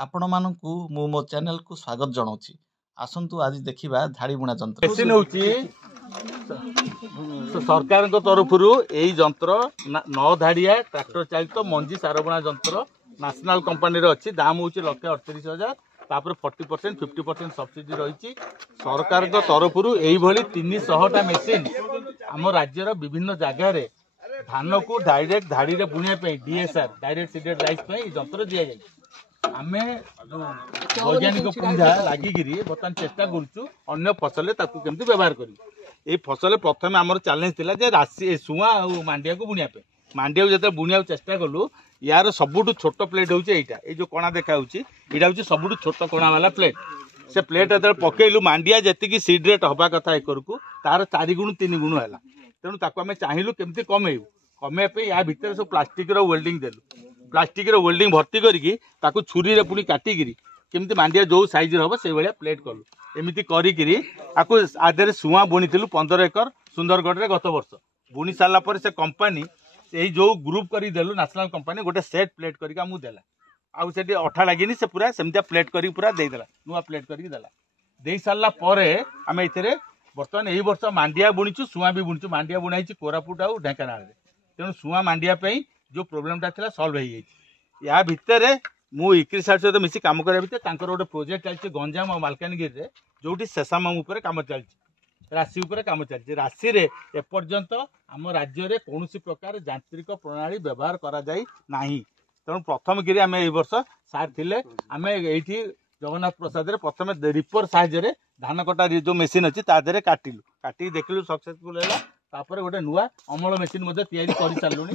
आपण मानकु मु मो चैनल को स्वागत जनाऊँगी। आसंतु आज देखिबा झाड़ी बुणा जंत्र मेसिन होची सरकार तरफ यही जंत्र 9 धाड़िया ट्रैक्टर चालित मंजी सार बुणा जंत्र नेशनल कंपनी अच्छी दाम हूँ 1,38,000 तापर 40% 50% सब्सिडी रही सरकार तरफ यही 300टा मेसिन आम राज्यर विभिन्न जगार धान को डायरेक्ट धाड़ी में बुणिया डीएसआर डायरेक्ट सीडेड राइस जंत्र दि जाए आम वैज्ञानिक पुंजा लगिकी बर्तमान चेष्टा कर फसल केमती व्यवहार कर फसल प्रथम आम चैलेंज थिला जे राशि सुआ और मांडिया को बुणिया मांडिया जो बुणिया चेष्टा कलु यार सबुठ छोट प्लेट हूँ ये जो कणा देखा यहाँ हूँ सबुठ छोट कणा वाला प्लेट से प्लेट जो पकईलु मांडिया जी सीड रेट हवा कथा एकर को तार 4 गुण 3 गुण है तेणु आम चाहलु केमती कमेबू कमेवाई या भितर सब प्लास्टिक वेल्डिंग देलु प्लास्टिक वेल्डिंग भर्ती करके छुरी रे पुणी काटिकी केमती मांडिया जो साइज हम से भाया प्लेट कलु एमती करी आधे सुआ बुणी 15 एकर सुंदरगढ़ में गत वर्ष बुणी सारापर से कंपानी यही जो ग्रुप कर देलु नेशनल कंपानी गोटे सेट प्लेट करके आमको देला आउ से अठा लगे से पूरा सेमती प्लेट कर पूरा देदेला नुआ प्लेट करके देला दे सारा पर आम ये बर्तमान यही वर्ष मांडिया बुणीचु सुआ भी बुणीचु मांडिया बुणाई कोरापुट आउ ढेंकानाल तेणु सुआ मांडिया जो प्रोब्लेमटा था सल्व हो या भितर मु इक्रिसाइड सहित मिसी काम करा भितर गोटे प्रोजेक्ट चलती गंजाम और मालकानगिरी जो शेषामामू काम चलती राशि काम चलती राशि रे एपर्यंत आम राज्य में कौन प्रकार यांत्रिक प्रणाली व्यवहार करा जाई नाही तेणु प्रथम गिरी आम वर्ष सार थिले आम ये जगन्नाथ प्रसाद प्रथम रिपर साहाय्य धान कटा जो मेसीन अच्छी तादे काटिलु काटिक देखिलु सक्सेसफुल है तापर गोटे नुआ अमल मेसीन कर सारूँ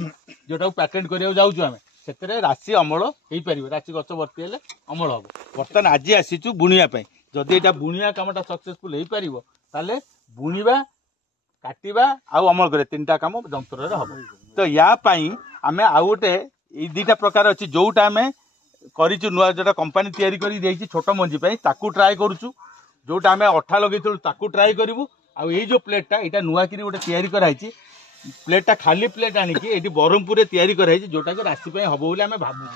जोटा पैटेंट करा जाऊँ आम से राशि अमल हो पार राशि गच भर्ती है अमल हम बर्तमान आज आसीचु बुणिया जदि यहाँ बुणिया कमटा सक्सेसफुल हो पार बुणवा काटिबा आउ अमल करे 3टा काम जंत्र हम तो या आम आउ गोटे ये 2टा प्रकार अच्छी जोटा आम करूँ नुआ जोटा कंपानी तैयारी कर छोट मंजी ट्राए करुचु जोटा आम अठा लगे ट्राए करूँ आउ ये जो प्लेटा यहाँ नुआ कि गोटे तैयारी कराई प्लेटा खाली प्लेट आणिकी ये ब्रह्मपुर तैयारी कराई जोटा कि राशि हम बोली आम भावु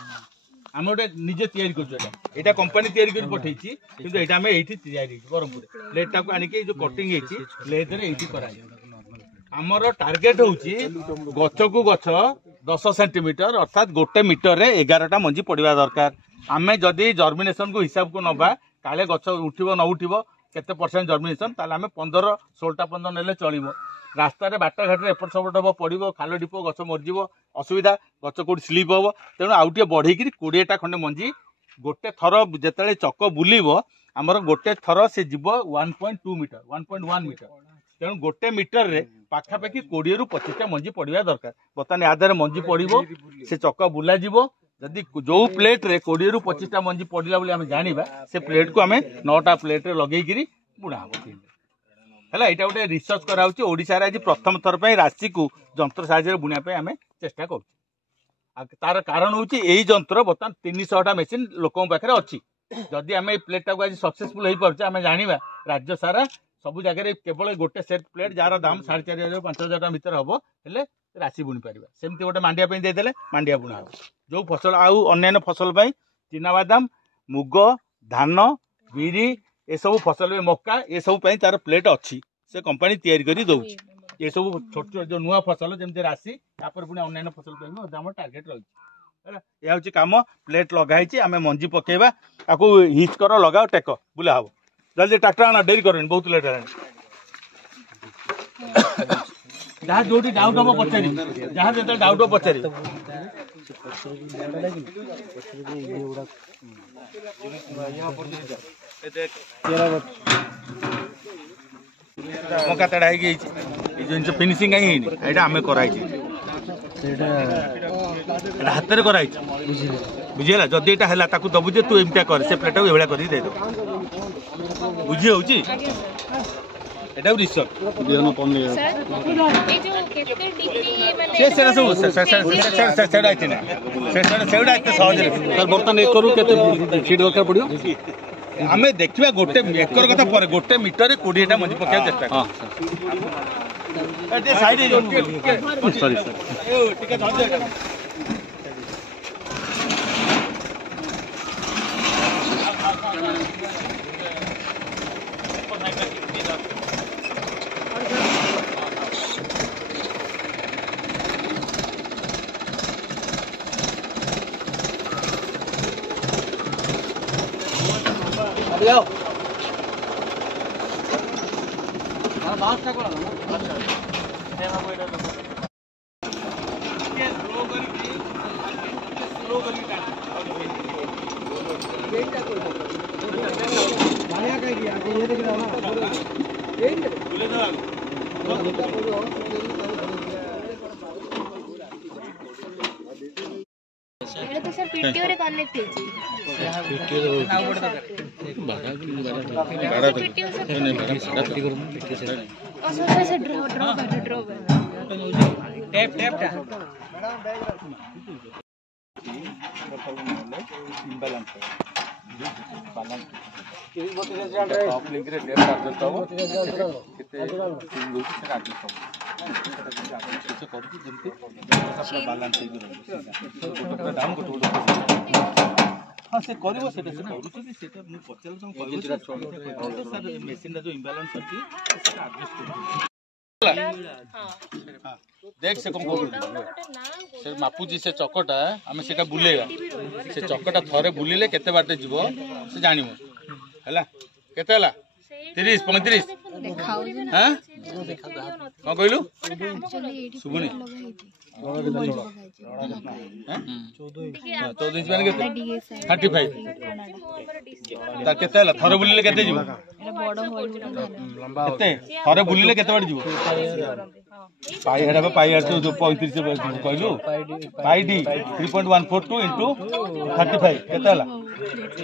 आम गोटे निजे तैयारी कर कंपानी तैयारी कर पठे कि आम ये तैयारी ब्रह्मपुर प्लेटा को आणिकी जो कटिंग होती आमर टार्गेट हूँ गच को गच 10 सेंटीमीटर अर्थात 1 मीटर रे 11टा मंजी पड़ा दरकार आम जदि जर्मिनेशन को हिसाब को नवा काले गच उठिब न उठिब केते परसेंट जर्मिनेशन ताले आम 15-16 नेले चलिबो रास्ता बाट घाट एपट सपट हम पड़ो खाल ढीप गच मरीज असुविधा गच कौट स्लीप हम तेणु आउ टे बढ़ेकी 20टा खंडे मंजी गोटे थर जिते चक बुलब आमर गोटे थर से जीव 1.2 मीटर 1.1 मीटर तेणु गोटे मीटर रे पाखापाखि 20 ରୁ 25टा मंजी पड़ा दरकार बर्तमान आधार मंजी पड़ो से चक बुला जदि जो प्लेट रे 20 ରୁ 25टा मंजी पड़ा बोली आम जाना से प्लेट को आम 9टा प्लेट लगे बुणा हम है यहाँ गोटे रिसर्च करार आज प्रथम थर पर राशि को जंत्र साहाय्य बुणा आम चेष्टा कर तार कारण हूँ यही जंत्र बर्तमान 300टा मेसीन लोक पाखे अच्छी जदि आम प्लेटा को आज सक्सेसफुल हो पार्चे आम जाना राज्य सारा सब जगह केवल गोटे सेट प्लेट जार दाम 4,500-5,000 भितर हम हेले राशि बुणी पार सेमती गोटे मांडिया देदेले मांडिया बुणा हम जो फसल आउ अन्य फसल चिनाबादाम मुग धान बिरी ये सब फसल में मक्का ये सब तार प्लेट अच्छी से कंपानी तैयारी करी दउछि ये सब छोट जो नुआ फसल जमती राशि तापर पुणी अन्य फसल आम टार्गेट रही यह हूँ कम प्लेट लगाई आम मंजी पकेबा आपको हिच कर लगाओ टेक बुला हम जल्दी ट्रैक्टर आना डेरी कर बहुत लेट है जहाँ जो डाउट हम पचारि जहाँ जो डाउट पचारि मका तेड़ा जिन फिनिशिंग कहीं आम कराई हाथ में कराई बुझीगला जदि यहाँ है दबु जे तू एमती कर से प्लेट को कर बुझी हूँ এটা রিসর্চ বিহন পন্নি সেটা সব সেটা আইতে না সেটা আইতে সহজে স্যার বর্তমান একরু কেতে ফিট দরকার পড়িও ଆମେ ଦେଖିବା ଗୋଟେ ଏକର କଥା ପରେ ଗୋଟେ ମିଟରରେ 20ଟା ମଞ୍ଜି ପକେଇବା ଚେଷ୍ଟା କର ଟିକେ ସାଇଡ ସରି ଟିକେ ଧୈର୍ଯ୍ୟ एटा तो सर पीटीओ रे कनेक्ट है जी पीटीओ से ड्रॉप टैप टैप हाँ से करिवो सेटा से करूछथि सेटा मु पचल तुम कहिवो सर मेसिन जो इम्बैलेंस अछि सेटा एडजस्ट कर देख से कम करू से मापुजी से चकटा आमे सेटा बुलेगा से चकटा थरे बुलिले केते बाटे जीवो से जानिमो हैला केते हैला 30 35 हां कोन कहलु सुबुनी 14 इंच माने केते 35 ता केते हैला थरे बुलिले केते जीवो केते थरे बुलिले केते बाटे जीवो पाई हेडा पाई आर तो 35 कहलु पाई डी 3.142 into 35 केते हैला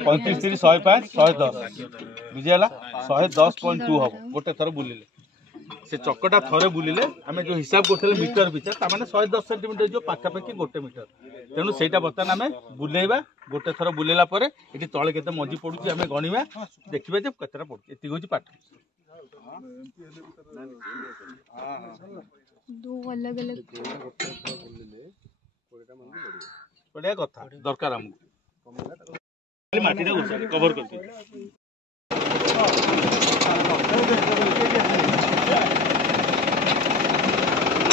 35 3 105 110 बुझियाला 110.2 हबो गोटे थर बुलिले से चकटा थरे बुलिले आमे जो हिसाब करथले मीटर पिछा ता माने 110 सेंटीमीटर जो पाखा पाखी गोटे मीटर तेनु सेटा बर्तन आमे बुलेबा गोटे थर बुलेला परे एठी तळे केते मजी पडुची आमे गणिबा देखिबा जे केतेरा पडुची एति होची पाठ दो अलग अलग बढ़िया कथा दरकार हमको खाली माटीटा उछाली कवर करती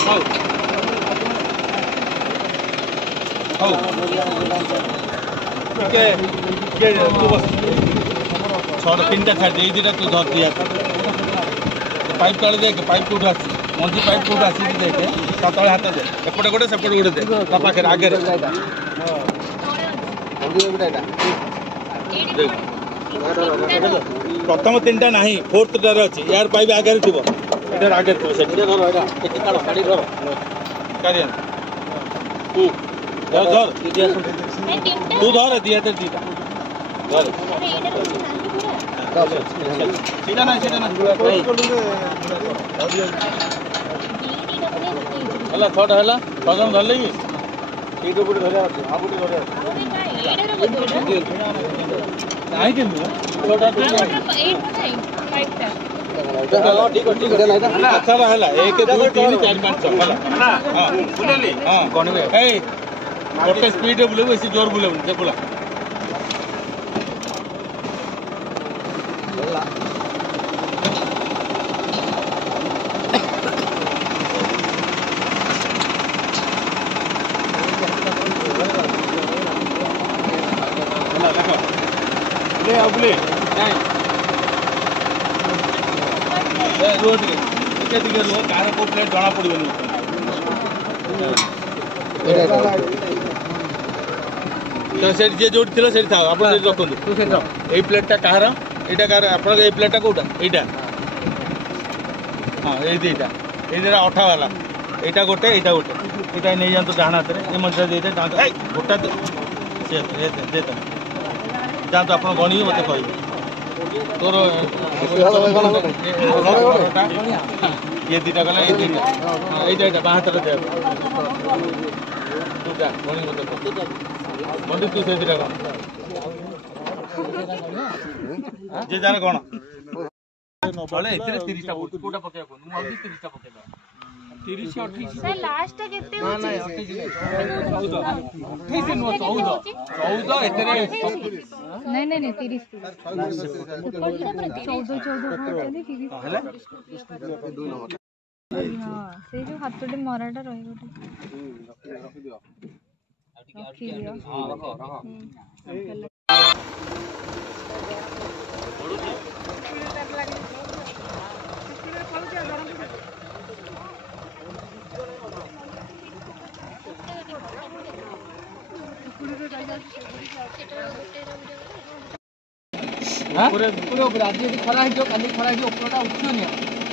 हौ हौ के तू बस छोड़ तीनटा छाड़ दे दीटा तू धर दिया पाइप तले देख पाइप कोठ आसी मंजी पाइप कोठ आसी देख ता तले हाथ दे एपटे गोटे सेपटे गोटे दे ता पाखे आगे रे प्रथम तीनटा नहीं फोर्थ टार अछि यार पाइप आगे थिबो एटार आगे थिबो सेठी धर एटा एटी काढ काढी धर काढिया तू धर धर तू धर दिया ते दीटा धर सीधा ना हला थोड़ा हला पगम धर लेगी एटो पुट धरे आ पुट धरे नाही के थोड़ा ठीक है अच्छा हला 1 2 3 4 5 6 हला हां बुलेली हां गणवे ए गोटे स्पीड रे बुले बेसी जोर बुले जे बुला बुले नहीं रोड के दिगे रो कार को प्लेट जणा पड़िबनी तो से जे जोड थिलो से था आपण रखंदु तू से ए प्लेटटा कहार एटा कार आपण ए प्लेटटा कोटा एटा हां ए देटा ए देरा 8 वाला एटा गोटे एटा नै जान तो डाहना हाथ रे ए मंत्र दे दे ए गोटा से दे तो जान तो आपण गणी मते कहि तोर ये दीटा गला ए दीटा एटा बाहर दे तू जा गणी मते मंडी तू से दीटा जे जान कोन बोले इतरे 30 टा कोटा पके को मु आउदी 30 टा पके 30 से 28 सर लास्ट टा केते हो ना 28 नो 14 इतरे नहीं 30 14 हां से जो हाथोडी मराटा रही गोटे रखी दियो हां रखो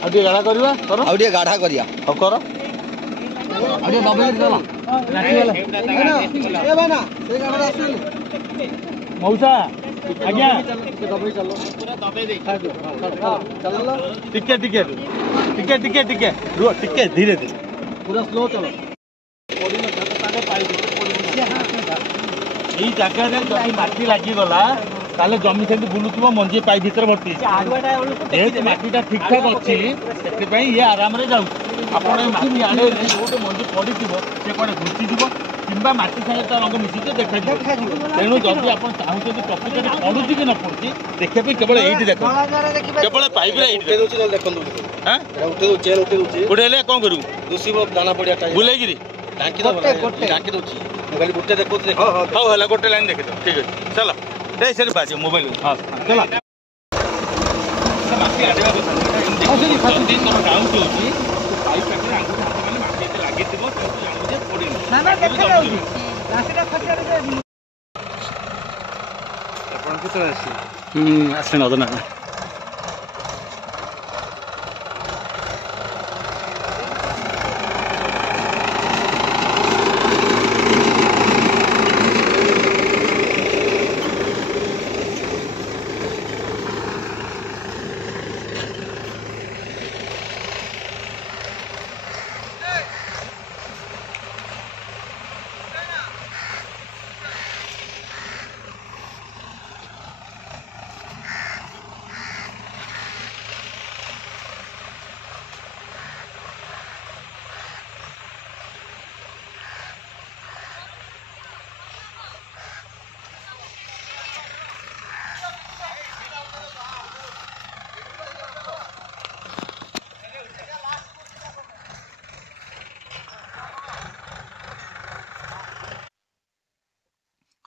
ଆଉ ଟିକେ ଗାଢା କରିବା କର ଆଉ ଟିକେ ଗାଢା କରିବା ଆଉ କର ମଉସା ଆଜ୍ଞା ଟିକେ ଟିକେ ଟିକେ ଟିକେ ଟିକେ ରୁହ ଟିକେ ଧୀରେ ଧୀରେ ପୁରା ସ୍ଲୋ ଚଲ ଏଇ ଜାଗାରେ ଯଦି ମାଟି ଲାଗିଗଲା ତାହେଲେ ଜମି ସେମିତି ବୁଲୁଥିବ ମଞ୍ଜି ପାଇପ୍ ଭିତରେ ଭର୍ତ୍ତି ଯେହେତୁ ମାଟିଟା ଠିକ୍ ଠାକ୍ ଅଛି ସେଥିପାଇଁ ଇଏ ଆରାମରେ ଯାଉଛି ଆପଣ ଏ ମାଟି ଆଡ଼େଇଲେ ଯୋଉଠି ମଞ୍ଜି ପଡ଼ିଥିବ ସେ କୁଆଡ଼େ ଘୁଞ୍ଚିଯିବ କିମ୍ବା ମାଟି ସାଙ୍ଗେ ତା ରଙ୍ଗ ମିଶିକି ଦେଖାଯିବ ତେଣୁ ଯଦି ଆପଣ ଚାହୁଁଛନ୍ତି ପ୍ରକୃତରେ ପଡ଼ୁଛି କି ନ ପଡ଼ୁଛି ଦେଖିବା ପାଇଁ କେବଳ ଏଇଠି ଦେଖନ୍ତୁ କେବଳ ପାଇପ୍ରେ ଏଇଠି ଦେଖନ୍ତୁ ହଁ ଉଠେଇଲେ କ'ଣ କରିବୁ ଦୁଷିବ ଦାନା ପଡିଆ ବୁଲେଇକିରି ଢାଙ୍କି ଢାଙ୍କି ଦଉଛି ମୁଁ ଖାଲି ଗୋଟେ ଦେଖୁଛି ହଉ ହେଲା ଗୋଟେ ଲାଇନ୍ ଦେଖିଦେବ ଠିକ୍ ଅଛି ଚାଲ ଏଇ ସେଠି ବାଜିବ ମୋବାଇଲ ହଁ ଚାଲ ମାଟି ଆଡ଼େଇବା କଥା ଯଦି ତମ ଗାଉଁଠି ହେଉଛି ପାଇପ୍ ପାଖରେ ଆଙ୍ଗୁଠି ହାତ ମାନେ ମାଟି ଏତେ ଲାଗିଥିବ ତେଣୁ ଜାଣିବୁ ଯେ ପଡ଼ିନି ଆପଣ କେତେବେଳେ ଆସିବେ ଆସିନି ଅଧନା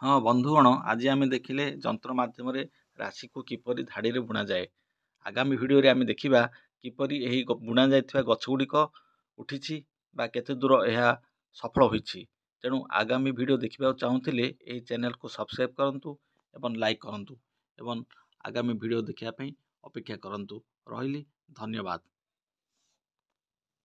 ହଁ ବନ୍ଧୁଗଣ, ଆଜି ଆମେ ଦେଖିଲେ ଯନ୍ତ୍ର ମାଧ୍ୟମରେ ରାଶିକୁ କିପରି ଧାଡ଼ିରେ ବୁଣାଯାଏ। ଆଗାମୀ ଭିଡ଼ିଓରେ ଆମେ ଦେଖିବା କିପରି ଏହି ବୁଣା ଯାଇଥିବା ଗଛ ଗୁଡ଼ିକ ଉଠିଛି ବା କେତେ ଦୂର ଏହା ସଫଳ ହୋଇଛି। ତେଣୁ ଆଗାମୀ ଭିଡ଼ିଓ ଦେଖିବାକୁ ଚାହୁଁଥିଲେ ଏହି ଚ୍ୟାନେଲକୁ ସବସ୍କ୍ରାଇବ୍ କରନ୍ତୁ ଏବଂ ଲାଇକ୍ କରନ୍ତୁ ଏବଂ ଆଗାମୀ ଭିଡ଼ିଓ ଦେଖିବା ପାଇଁ ଅପେକ୍ଷା କରନ୍ତୁ। ରହିଲି, ଧନ୍ୟବାଦ।